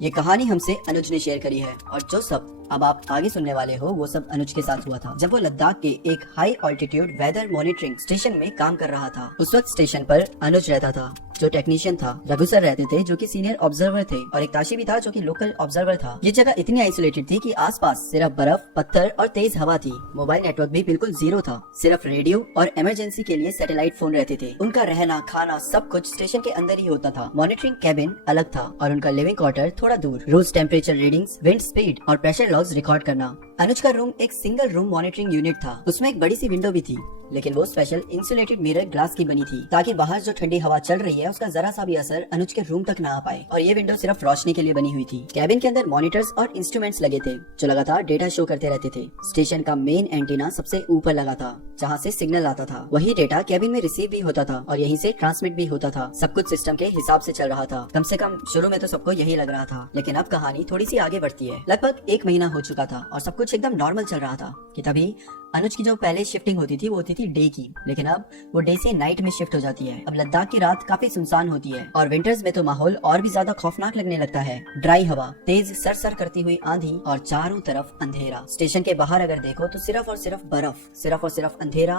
ये कहानी हमसे अनुज ने शेयर करी है और जो सब अब आप आगे सुनने वाले हो वो सब अनुज के साथ हुआ था जब वो लद्दाख के एक high altitude weather monitoring station में काम कर रहा था। उस वक्त स्टेशन पर अनुज रहता था, जो टेक्नीशियन था। रघु सर रहते थे जो कि सीनियर ऑब्जर्वर थे और एक ताशी भी था जो कि लोकल ऑब्जर्वर था। ये जगह इतनी आइसोलेटेड थी कि आसपास सिर्फ बर्फ, पत्थर और तेज हवा थी। मोबाइल नेटवर्क भी बिल्कुल जीरो था। सिर्फ रेडियो और इमरजेंसी के लिए सैटेलाइट फोन रहते थे। उनका रहना, खाना सब कुछ स्टेशन के अंदर ही होता था। मॉनिटरिंग कैबिन अलग था और उनका लिविंग क्वार्टर थोड़ा दूर। रोज टेम्परेचर रीडिंग्स, विंड स्पीड और प्रेशर लॉग्स रिकॉर्ड करना। अनुज का रूम एक सिंगल रूम मॉनिटरिंग यूनिट था। उसमें एक बड़ी सी विंडो भी थी, लेकिन वो स्पेशल इंसुलेटेड मिरर ग्लास की बनी थी ताकि बाहर जो ठंडी हवा चल रही है उसका जरा सा भी असर अनुज के रूम तक ना आ पाए। और ये विंडो सिर्फ रोशनी के लिए बनी हुई थी। कैबिन के अंदर मॉनिटर्स और इंस्ट्रूमेंट्स लगे थे जो लगातार डेटा शो करते रहते थे। स्टेशन का मेन एंटीना सबसे ऊपर लगा था जहाँ से सिग्नल आता था। वही डेटा कैबिन में रिसीव भी होता था और यहीं से ट्रांसमिट भी होता था। सब कुछ सिस्टम के हिसाब से चल रहा था। कम से कम शुरू में तो सबको यही लग रहा था, लेकिन अब कहानी थोड़ी सी आगे बढ़ती है। लगभग 1 महीना हो चुका था और सब कुछ एकदम नॉर्मल चल रहा था कि तभी अनुज की जो पहले शिफ्टिंग होती थी वो होती थी डे की, लेकिन अब वो डे से नाइट में शिफ्ट हो जाती है। अब लद्दाख की रात काफी सुनसान होती है और विंटर्स में तो माहौल और भी ज्यादा खौफनाक लगने लगता है। ड्राई हवा, तेज सर करती हुई आंधी और चारों तरफ अंधेरा। स्टेशन के बाहर अगर देखो तो सिर्फ और सिर्फ बर्फ, सिर्फ और सिर्फ अंधेरा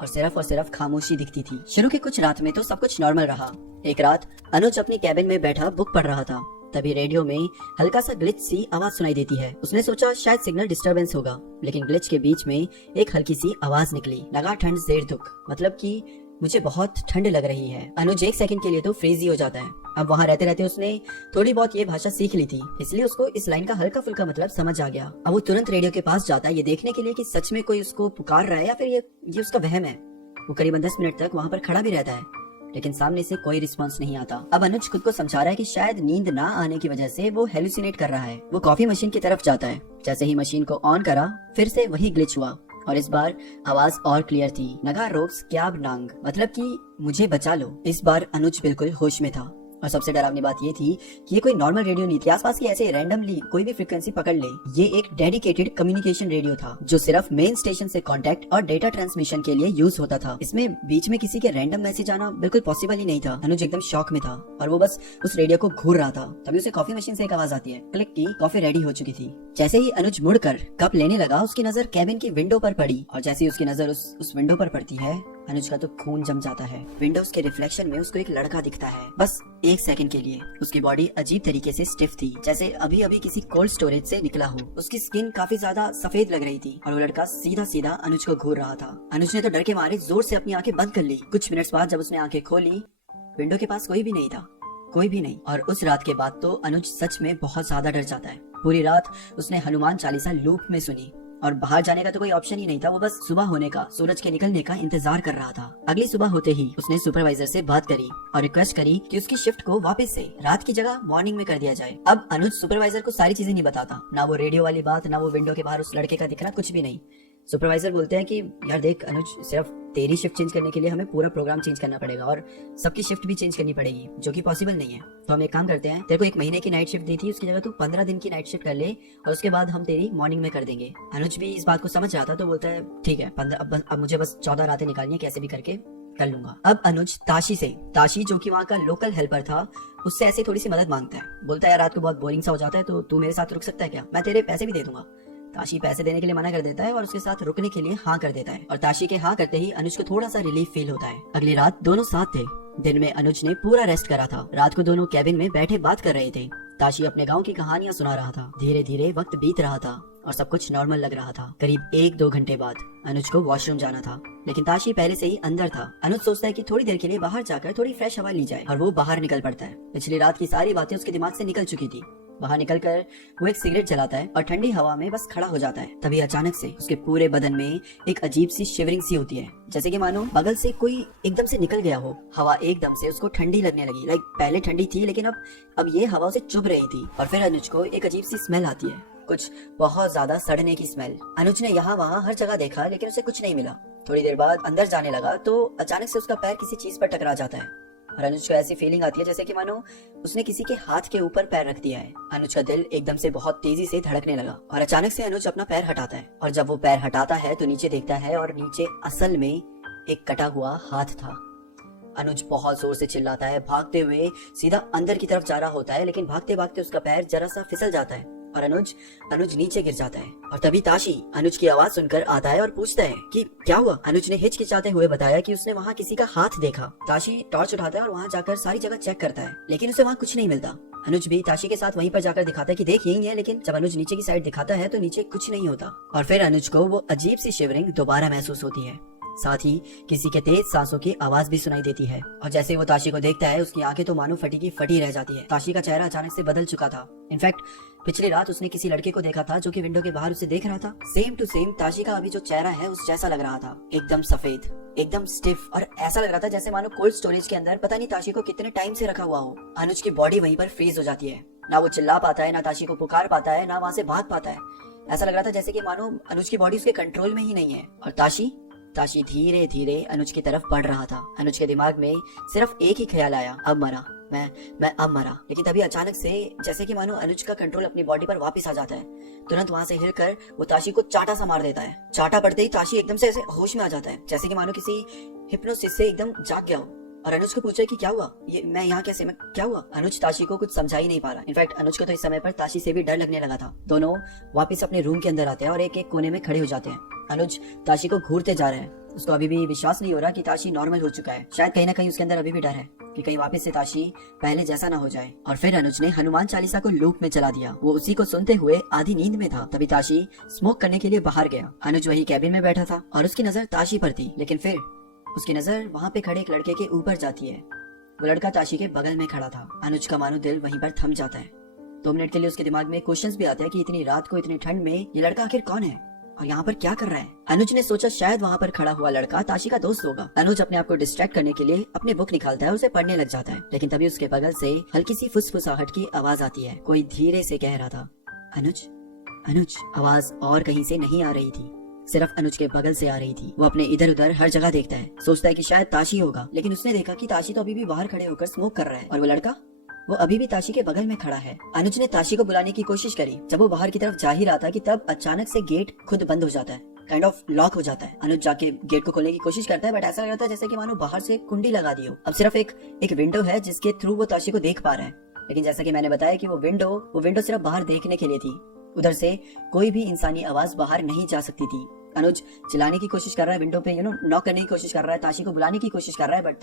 और सिर्फ खामोशी दिखती थी। शुरू की कुछ रात में तो सब कुछ नॉर्मल रहा। एक रात अनुज अपनी कैबिन में बैठा बुक पढ़ रहा था। तभी रेडियो में हल्का सा ग्लिच सी आवाज सुनाई देती है। उसने सोचा शायद सिग्नल डिस्टरबेंस होगा, लेकिन ग्लिच के बीच में एक हल्की सी आवाज निकली, लगा ठंड जेर दुख, मतलब कि मुझे बहुत ठंड लग रही है। अनुज 1 सेकंड के लिए तो फ्रीज हो जाता है। अब वहाँ रहते रहते उसने थोड़ी बहुत ये भाषा सीख ली थी, इसलिए उसको इस लाइन का हल्का फुल्का मतलब समझ आ गया। अब वो तुरंत रेडियो के पास जाता है ये देखने के लिए कि सच में कोई उसको पुकार रहा है या फिर ये उसका वहम है। वो करीबन 10 मिनट तक वहाँ पर खड़ा भी रहता है, लेकिन सामने से कोई रिस्पांस नहीं आता। अब अनुज खुद को समझा रहा है कि शायद नींद ना आने की वजह से वो हेलुसिनेट कर रहा है। वो कॉफी मशीन की तरफ जाता है। जैसे ही मशीन को ऑन करा फिर से वही ग्लिच हुआ और इस बार आवाज और क्लियर थी, नगा रोक्स क्याब नांग, मतलब कि मुझे बचा लो। इस बार अनुज बिल्कुल होश में था और सबसे डरावनी बात ये थी कि ये कोई नॉर्मल रेडियो नहीं थी आसपास की ऐसे रैंडमली कोई भी फ्रीक्वेंसी पकड़ ले। ये एक डेडिकेटेड कम्युनिकेशन रेडियो था जो सिर्फ मेन स्टेशन से कांटेक्ट और डेटा ट्रांसमिशन के लिए यूज होता था। इसमें बीच में किसी के रैंडम मैसेज आना बिल्कुल पॉसिबल ही नहीं था। अनुज एकदम शॉक में था और वो बस उस रेडियो को घूर रहा था। तभी उसे कॉफी मशीन से एक आवाज आती है, क्लिक की, कॉफी रेडी हो चुकी थी। जैसे ही अनुज मुड़कर कप लेने लगा उसकी नजर कैबिन की विंडो पर पड़ी और जैसे ही उसकी नजर उस विंडो पर पड़ती है अनुज का तो खून जम जाता है। विंडोज के रिफ्लेक्शन में उसको एक लड़का दिखता है, बस 1 सेकंड के लिए। उसकी बॉडी अजीब तरीके से स्टिफ थी, जैसे अभी अभी किसी कोल्ड स्टोरेज से निकला हो। उसकी स्किन काफी ज्यादा सफेद लग रही थी और वो लड़का सीधा सीधा अनुज को घूर रहा था। अनुज ने तो डर के मारे जोर से अपनी आंखें बंद कर ली। कुछ मिनट्स बाद जब उसने आंखें खोली, विंडो के पास कोई भी नहीं था, कोई भी नहीं। और उस रात के बाद तो अनुज सच में बहुत ज्यादा डर जाता है। पूरी रात उसने हनुमान चालीसा लूप में सुनी और बाहर जाने का तो कोई ऑप्शन ही नहीं था। वो बस सुबह होने का, सूरज के निकलने का इंतजार कर रहा था। अगली सुबह होते ही उसने सुपरवाइजर से बात करी और रिक्वेस्ट करी कि उसकी शिफ्ट को वापस से रात की जगह मॉर्निंग में कर दिया जाए। अब अनुज सुपरवाइजर को सारी चीजें नहीं बताता, ना वो रेडियो वाली बात, ना वो विंडो के बाहर उस लड़के का दिखना, कुछ भी नहीं। सुपरवाइजर बोलते हैं कि यार देख अनुज, सिर्फ तेरी शिफ्ट चेंज करने के लिए हमें पूरा प्रोग्राम चेंज करना पड़ेगा और सबकी शिफ्ट भी चेंज करनी पड़ेगी, जो कि पॉसिबल नहीं है। तो हम एक काम करते हैं, तेरे को 1 महीने की नाइट शिफ्ट दी थी, उसकी जगह तू 15 दिन की नाइट शिफ्ट कर ले और उसके बाद हम तेरी मॉर्निंग में कर देंगे। अनुज भी इस बात को समझ जाता तो बोलता है ठीक है, 15 अब मुझे बस 14 रातें निकालनी है, कैसे भी करके कर लूंगा। अब अनुज ताशी जो कि वहाँ का लोकल हेल्पर था, उससे ऐसे थोड़ी सी मदद मांगता है। बोलता है यार रात को बहुत बोरिंग सा हो जाता है, तो तू मेरे साथ रुक सकता है क्या, मैं तेरे पैसे भी दे दूंगा। ताशी पैसे देने के लिए मना कर देता है और उसके साथ रुकने के लिए हाँ कर देता है और ताशी के हाँ करते ही अनुज को थोड़ा सा रिलीफ फील होता है। अगली रात दोनों साथ थे। दिन में अनुज ने पूरा रेस्ट करा था। रात को दोनों कैबिन में बैठे बात कर रहे थे। ताशी अपने गांव की कहानियां सुना रहा था। धीरे धीरे वक्त बीत रहा था और सब कुछ नॉर्मल लग रहा था। करीब 1-2 घंटे बाद अनुज को वॉशरूम जाना था, लेकिन ताशी पहले से ही अंदर था। अनुज सोचता है कि थोड़ी देर के लिए बाहर जाकर थोड़ी फ्रेश हवा ली जाए और वो बाहर निकल पड़ता है। पिछली रात की सारी बातें उसके दिमाग से निकल चुकी थी। बाहर निकलकर वो एक सिगरेट जलाता है और ठंडी हवा में बस खड़ा हो जाता है। तभी अचानक से उसके पूरे बदन में एक अजीब सी शिवरिंग सी होती है, जैसे कि मानो बगल से कोई एकदम से निकल गया हो। हवा एकदम से उसको ठंडी लगने लगी। लाइक पहले ठंडी थी, लेकिन अब ये हवा उसे चुभ रही थी। और फिर अनुज को एक अजीब सी स्मेल आती है, कुछ बहुत ज्यादा सड़ने की स्मेल। अनुज ने यहाँ वहाँ हर जगह देखा, लेकिन उसे कुछ नहीं मिला। थोड़ी देर बाद अंदर जाने लगा तो अचानक से उसका पैर किसी चीज पर टकरा जाता है और अनुज को ऐसी फीलिंग आती है जैसे कि मानो उसने किसी के हाथ के ऊपर पैर रख दिया है। अनुज का दिल एकदम से बहुत तेजी से धड़कने लगा और अचानक से अनुज अपना पैर हटाता है और जब वो पैर हटाता है तो नीचे देखता है और नीचे असल में एक कटा हुआ हाथ था। अनुज बहुत जोर से चिल्लाता है, भागते हुए सीधा अंदर की तरफ जा रहा होता है, लेकिन भागते भागते उसका पैर जरा सा फिसल जाता है और अनुज नीचे गिर जाता है। और तभी ताशी अनुज की आवाज सुनकर आता है और पूछता है कि क्या हुआ। अनुज ने हिचकिचाते हुए बताया कि उसने वहाँ किसी का हाथ देखा। ताशी टॉर्च उठाता है और वहाँ जाकर सारी जगह चेक करता है, लेकिन उसे वहाँ कुछ नहीं मिलता। अनुज भी ताशी के साथ वहीं पर जाकर दिखाता है कि देख यही है, लेकिन जब अनुज नीचे की साइड दिखाता है तो नीचे कुछ नहीं होता। और फिर अनुज को वो अजीब सी शिवरिंग दोबारा महसूस होती है, साथ ही किसी के तेज सांसों की आवाज भी सुनाई देती है। और जैसे वो ताशी को देखता है उसकी आंखें तो मानो फटी की फटी रह जाती है। ताशी का चेहरा अचानक से बदल चुका था। इनफैक्ट पिछली रात उसने किसी लड़के को देखा था जो कि विंडो के बाहर उसे देख रहा था। सेम टू सेम ताशी का अभी जो चेहरा है उस जैसा लग रहा था, एकदम सफेद, एकदम स्टिफ, और ऐसा लग रहा था जैसे मानो कोल्ड स्टोरेज के अंदर पता नहीं ताशी को कितने टाइम से रखा हुआ हो। अनुज की बॉडी वहीं पर फ्रीज हो जाती है, ना वो चिल्ला पाता है, ना ताशी को पुकार पाता है, ना वहाँ से भाग पाता है। ऐसा लग रहा था जैसे कि मानो अनुज की बॉडी उसके कंट्रोल में ही नहीं है। और ताशी धीरे धीरे अनुज की तरफ बढ़ रहा था। अनुज के दिमाग में सिर्फ एक ही ख्याल आया, अब मरा मैं अब मरा। लेकिन तभी अचानक से जैसे कि मानो अनुज का कंट्रोल अपनी बॉडी पर वापस आ जाता है। तुरंत वहां से हिलकर वो ताशी को चाटा सा मार देता है। चाटा पड़ते ही ताशी एकदम से ऐसे होश में आ जाता है, जैसे कि मानो किसी हिप्नोसिस से एकदम जाग गया हो। और अनुज को पूछा कि क्या हुआ, ये मैं यहाँ कैसे, मैं क्या हुआ। अनुज ताशी को कुछ समझा ही नहीं पा रहा। इनफैक्ट अनुज को तो इस समय पर ताशी से भी डर लगने लगा था। दोनों वापस अपने रूम के अंदर आते हैं और एक एक कोने में खड़े हो जाते हैं। अनुज ताशी को घूरते जा रहे हैं। उसको अभी भी विश्वास नहीं हो रहा कि ताशी नॉर्मल हो चुका है। शायद कहीं ना कहीं उसके अंदर अभी भी डर है कि कहीं वापस से ताशी पहले जैसा ना हो जाए। और फिर अनुज ने हनुमान चालीसा को लूप में चला दिया। वो उसी को सुनते हुए आधी नींद में था। तभी ताशी स्मोक करने के लिए बाहर गया। अनुज वही कैबिन में बैठा था और उसकी नजर ताशी पर थी, लेकिन फिर उसकी नजर वहाँ पे खड़े एक लड़के के ऊपर जाती है। वो लड़का ताशी के बगल में खड़ा था। अनुज का मानो दिल वहीं पर थम जाता है। 2 मिनट के लिए उसके दिमाग में क्वेश्चंस भी आते हैं कि इतनी रात को इतनी ठंड में ये लड़का आखिर कौन है और यहाँ पर क्या कर रहा है। अनुज ने सोचा शायद वहाँ पर खड़ा हुआ लड़का ताशी का दोस्त होगा। अनुज अपने आप को डिस्ट्रैक्ट करने के लिए अपनी बुक निकालता है और उसे पढ़ने लग जाता है, लेकिन तभी उसके बगल से हल्की सी फुसफुसाहट की आवाज आती है। कोई धीरे से कह रहा था, अनुज अनुज। आवाज और कहीं से नहीं आ रही थी, सिर्फ अनुज के बगल से आ रही थी। वो अपने इधर उधर हर जगह देखता है, सोचता है कि शायद ताशी होगा, लेकिन उसने देखा कि ताशी तो अभी भी बाहर खड़े होकर स्मोक कर रहा है और वो लड़का वो अभी भी ताशी के बगल में खड़ा है। अनुज ने ताशी को बुलाने की कोशिश करी। जब वो बाहर की तरफ जा ही रहा था कि तब अचानक से गेट खुद बंद हो जाता है, काइंड ऑफ लॉक हो जाता है। अनुज जाके गेट को खोलने की कोशिश करता है, बट ऐसा लग रहा था जैसे कि मानो बाहर से कुंडी लगा दी हो। अब सिर्फ एक विंडो है जिसके थ्रू वो ताशी को देख पा रहा है, लेकिन जैसा कि मैंने बताया कि वो विंडो सिर्फ बाहर देखने के लिए थी। उधर से कोई भी इंसानी आवाज बाहर नहीं जा सकती थी। अनुज चिल्लाने की कोशिश कर रहा है, विंडो पे नॉक करने की कोशिश कर रहा है, ताशी को बुलाने की कोशिश कर रहा है, बट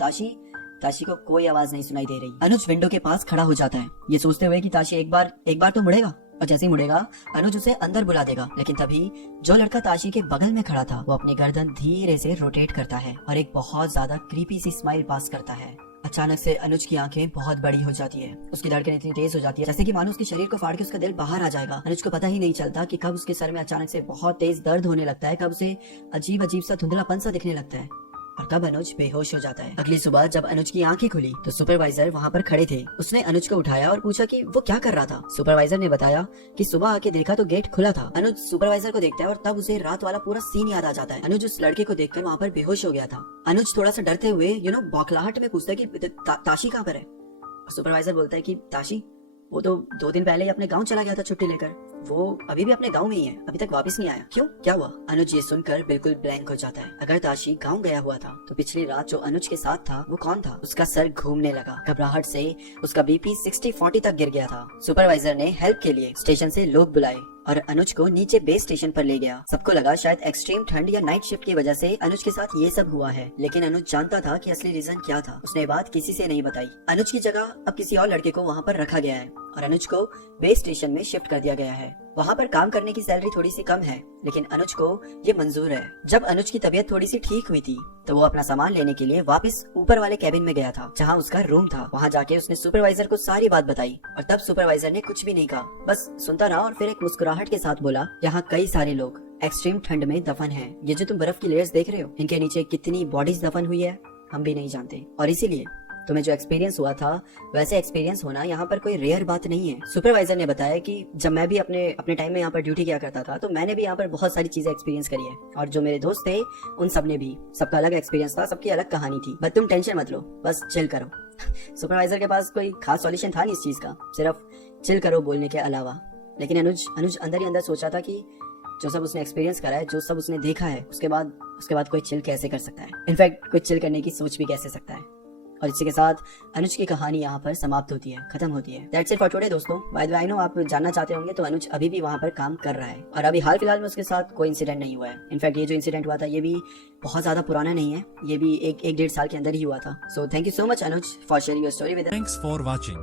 ताशी को कोई आवाज नहीं सुनाई दे रही। अनुज विंडो के पास खड़ा हो जाता है, ये सोचते हुए कि ताशी एक बार तो मुड़ेगा, और जैसे ही मुड़ेगा अनुज उसे अंदर बुला देगा। लेकिन तभी जो लड़का ताशी के बगल में खड़ा था वो अपनी गर्दन धीरे से रोटेट करता है और एक बहुत ज्यादा क्रीपी सी स्माइल पास करता है। अचानक से अनुज की आंखें बहुत बड़ी हो जाती है, उसकी धड़कन इतनी तेज हो जाती है जैसे कि मानो उसके शरीर को फाड़ के उसका दिल बाहर आ जाएगा। अनुज को पता ही नहीं चलता कि कब उसके सर में अचानक से बहुत तेज दर्द होने लगता है, कब उसे अजीब सा धुंधलापन सा दिखने लगता है और कब अनुज बेहोश हो जाता है। अगली सुबह जब अनुज की आंखें खुली तो सुपरवाइजर वहाँ पर खड़े थे। उसने अनुज को उठाया और पूछा कि वो क्या कर रहा था। सुपरवाइजर ने बताया कि सुबह आके देखा तो गेट खुला था। अनुज सुपरवाइजर को देखता है और तब उसे रात वाला पूरा सीन याद आ जाता है। अनुज उस लड़के को देखकर वहाँ पर बेहोश हो गया था। अनुज थोड़ा सा डरते हुए बौखलाहट में पूछता है कि ताशी कहाँ पर है। सुपरवाइजर बोलता है कि ताशी वो तो 2 दिन पहले ही अपने गाँव चला गया था छुट्टी लेकर, वो अभी भी अपने गांव में ही है, अभी तक वापस नहीं आया। क्यों, क्या हुआ। अनुज ये सुनकर बिल्कुल ब्लैंक हो जाता है। अगर ताशी गांव गया हुआ था तो पिछली रात जो अनुज के साथ था वो कौन था। उसका सर घूमने लगा, घबराहट से उसका बीपी 60-40 तक गिर गया था। सुपरवाइजर ने हेल्प के लिए स्टेशन से लोग बुलाए और अनुज को नीचे बेस स्टेशन पर ले गया। सबको लगा शायद एक्सट्रीम ठंड या नाइट शिफ्ट की वजह से अनुज के साथ ये सब हुआ है, लेकिन अनुज जानता था कि असली रीजन क्या था। उसने बात किसी से नहीं बताई। अनुज की जगह अब किसी और लड़के को वहाँ पर रखा गया है और अनुज को बेस स्टेशन में शिफ्ट कर दिया गया है। वहाँ पर काम करने की सैलरी थोड़ी सी कम है, लेकिन अनुज को ये मंजूर है। जब अनुज की तबीयत थोड़ी सी ठीक हुई थी तो वो अपना सामान लेने के लिए वापस ऊपर वाले कैबिन में गया था जहाँ उसका रूम था। वहाँ जाके उसने सुपरवाइजर को सारी बात बताई और तब सुपरवाइजर ने कुछ भी नहीं कहा, बस सुनता रहा और फिर एक मुस्कुराहट के साथ बोला, यहाँ कई सारे लोग एक्सट्रीम ठंड में दफन हैं। ये जो तुम बर्फ की लेयर्स देख रहे हो, इनके नीचे कितनी बॉडीज दफन हुई है हम भी नहीं जानते, और इसीलिए तुम्हें जो एक्सपीरियंस हुआ था वैसे एक्सपीरियंस होना यहाँ पर कोई रेयर बात नहीं है। सुपरवाइजर ने बताया कि जब मैं भी अपने टाइम में यहाँ पर ड्यूटी किया करता था तो मैंने भी यहाँ पर बहुत सारी चीजें एक्सपीरियंस करी है, और जो मेरे दोस्त थे उन सब ने भी, सबका अलग एक्सपीरियंस था, सबकी अलग कहानी थी। बस तुम टेंशन मत लो, बस चिल करो। सुपरवाइजर के पास कोई खास सॉल्यूशन था नहीं इस चीज का, सिर्फ चिल करो बोलने के अलावा। लेकिन अनुज अंदर ही अंदर सोचा था कि जो सब उसने एक्सपीरियंस करा है, जो सब उसने देखा है, उसके बाद कोई चिल कैसे कर सकता है। इनफैक्ट कोई चिल करने की सोच भी कैसे सकता है। और इसी के साथ अनुज की कहानी यहाँ पर समाप्त होती है, खत्म होती है। दैट्स इट फॉर टुडे दोस्तों। By the way I know आप जानना चाहते होंगे तो अनुज अभी भी वहाँ पर काम कर रहा है और अभी हाल फिलहाल में उसके साथ कोई इंसिडेंट नहीं हुआ है। इनफैक्ट ये जो इंसिडेंट हुआ था ये भी बहुत ज्यादा पुराना नहीं है, ये भी एक डेढ़ साल के अंदर ही हुआ था। So thank you so much Anuj for sharing your story with Thanks for watching.